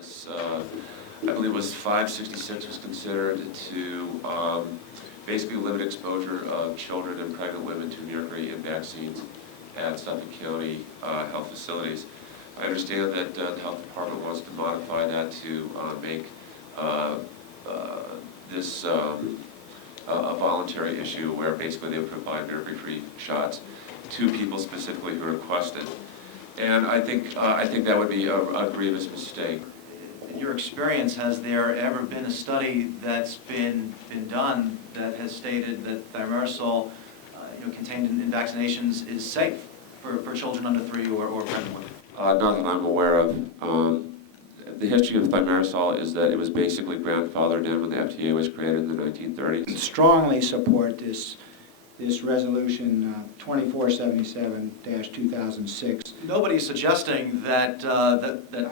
this, I believe it was 566 was considered to basically limit exposure of children and pregnant women to mercury in vaccines at Suffolk County health facilities. I understand that the health department wants to modify that to make this a voluntary issue where basically they would provide mercury-free shots to people specifically who requested. And I think that would be a grievous mistake. In your experience, has there ever been a study that's been done that has stated that thimerosal contained in vaccinations is safe for children under 3 or pregnant women? Not that I'm aware of. The history of thimerosal is that it was basically grandfathered in when the FDA was created in the 1930s. Strongly support this resolution 2477-2006. Nobody's suggesting that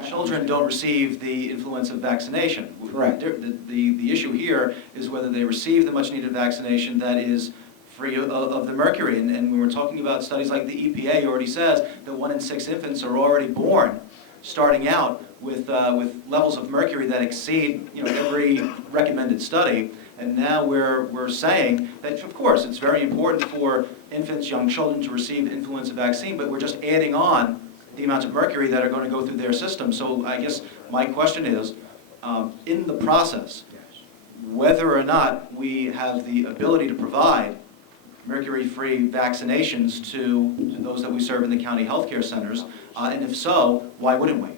children don't receive the influenza vaccination. Correct. The issue here is whether they receive the much-needed vaccination that is free of the mercury. And when we're talking about studies like the EPA already says that 1 in 6 infants are already born starting out with levels of mercury that exceed every recommended study. And now we're saying that, of course, it's very important for infants, young children to receive influenza vaccine, but we're just adding on the amounts of mercury that are going to go through their system. So I guess my question is, in the process, whether or not we have the ability to provide mercury-free vaccinations to those that we serve in the county healthcare centers, and if so, why wouldn't we?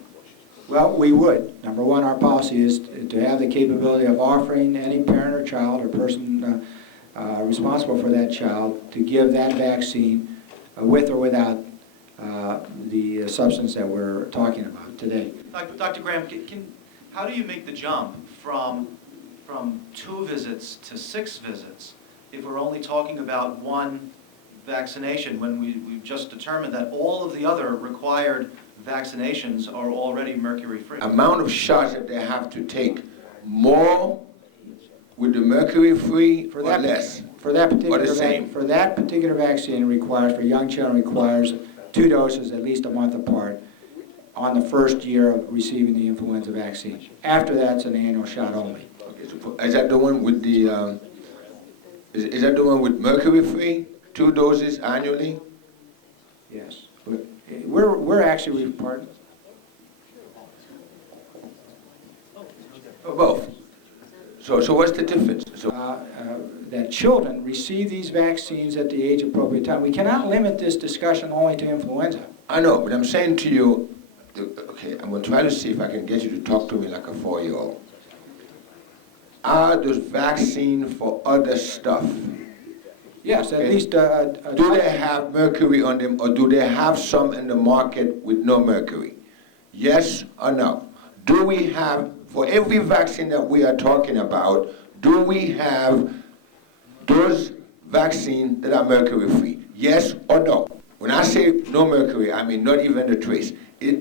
Well, we would. Number one, our policy is to have the capability of offering any parent or child or person responsible for that child to give that vaccine with or without the substance that we're talking about today. Dr. Graham, how do you make the jump from 2 visits to 6 visits if we're only talking about 1 vaccination when we've just determined that all of the other required vaccinations are already mercury-free? Amount of shots that they have to take, more with the mercury-free or less? For that same? For that particular vaccine requires, for young children, requires 2 doses at least a month apart on the first year of receiving the influenza vaccine. After that, it's an annual shot only. Okay, so is that the one with the is that the one with mercury-free? 2 doses annually? Yes. We're actually pardon? Both. So what's the difference? So that children receive these vaccines at the age appropriate time. We cannot limit this discussion only to influenza. I know, but I'm saying to you, okay, I'm going to try to see if I can get you to talk to me like a 4-year-old. Are those vaccines for other stuff? Yes, okay. At least do they have mercury on them, or do they have some in the market with no mercury? Yes or no? Do we have, for every vaccine that we are talking about, do we have those vaccines that are mercury-free? Yes or no? When I say no mercury, I mean not even a trace.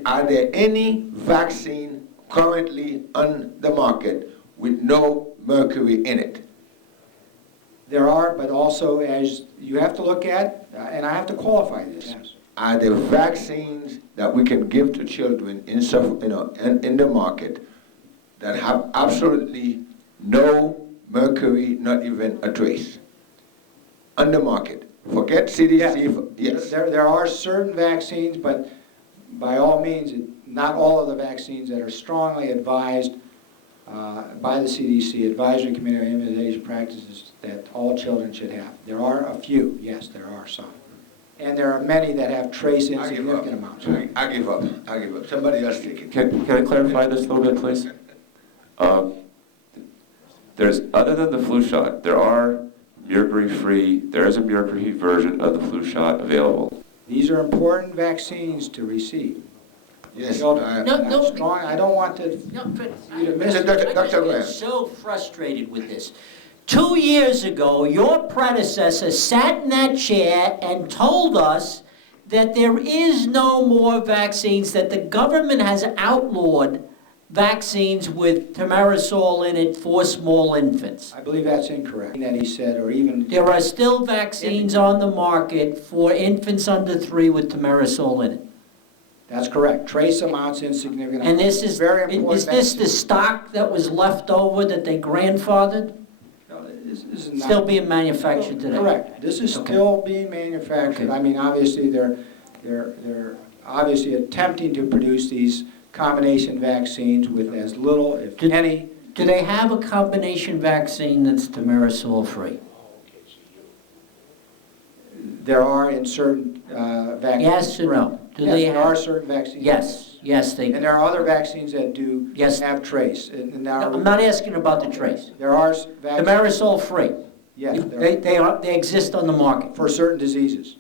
Are there any vaccine currently on the market with no mercury in it? There are, but also as you have to look at, and I have to qualify this. Yes. Are there vaccines that we can give to children in the market that have absolutely no mercury, not even a trace? On the market. Forget CDC. Yes. There are certain vaccines, but by all means, not all of the vaccines that are strongly advised by the CDC, Advisory Committee on Immunization Practices, that all children should have. There are a few, yes, there are some. And there are many that have trace insignificant amounts. I give up. I give up. Somebody else take it. Can I clarify this a little bit, please? There's, other than the flu shot, there is a mercury version of the flu shot available. These are important vaccines to receive. Yes. I don't want to. No, Dr. I Graham. get so frustrated with this. 2 years ago, your predecessor sat in that chair and told us that there is no more vaccines, that the government has outlawed vaccines with thimerosal in it for small infants. I believe that's incorrect. That he said, or even There are still vaccines on the market for infants under 3 with thimerosal in it. That's correct. Trace amounts, insignificant. And this is, Very important. is this the stock that was left over that they grandfathered? No, this is not- Still being manufactured today? Correct. This is Okay. still being manufactured. Okay. I mean, obviously, they're obviously attempting to produce these combination vaccines with as little, if Did- any. Do they have a combination vaccine that's Thimerosal free? There are in certain vaccines. Yes or no? Do Yes, they there have- are certain vaccines. Yes, they And do. there are other vaccines that do Yes. have trace. And now I'm not asking about the trace. there are vaccines. Thimerosal free. Yes, there are, They exist on the market. for certain diseases.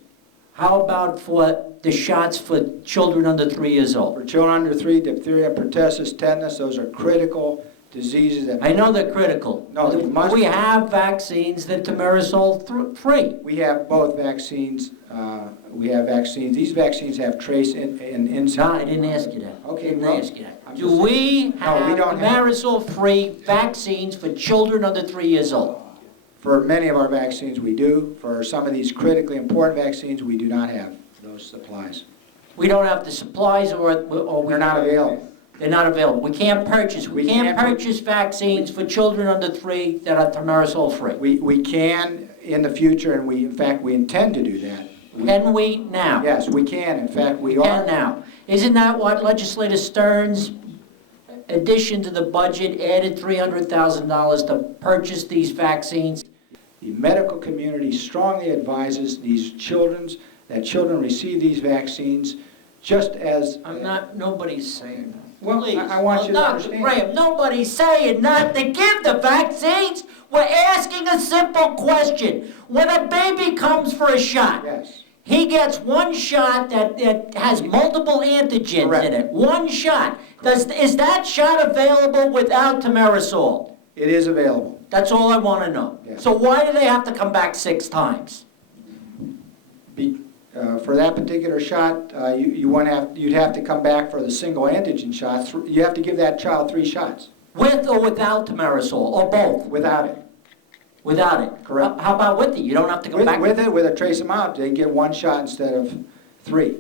How about for the shots for children under 3 years For old? children under 3, diphtheria, pertussis, tetanus, those are critical diseases that I know they're critical. No, they Do must- we have vaccines that Thimerosal free? we have both vaccines. We have vaccines. These vaccines have trace and No, I didn't ask you that. Okay, Didn't well, ask you that. I'm Do just we saying- No, we have don't have- Thimerosal-free vaccines for children under 3 years old? For many of our vaccines, we do. For some of these critically important vaccines, we do not have those supplies. We don't have the supplies or They're not available. They're not available. We can't purchase. We We can't can't- purchase vaccines for children under 3 that are Thimerosal-free. We can in the future, and in fact, we intend to do that. Can we now? Yes, we can. In fact, we Can are. now. Isn't that what Legislator Stern's addition to the budget added $300,000 to purchase these vaccines? The medical community strongly advises that children receive these vaccines just as... Nobody's saying that. Well, Please. I want you to Dr. understand. Graham, nobody's saying not to give the vaccines. We're asking a simple question. When a baby comes for a shot, Yes. he gets one shot that has multiple antigens Correct. in it. One shot. Is that shot available without Thimerosal? It is available. That's all I want to know. Yeah. So why do they have to come back 6 times? For that particular shot, you'd have to come back for the single antigen shots. You have to give that child 3 shots With or without Thimerosal, or both? without it. Without it. Correct. How about with it? You don't have to come back? With it, with a trace amount, they get 1 shot instead of 3.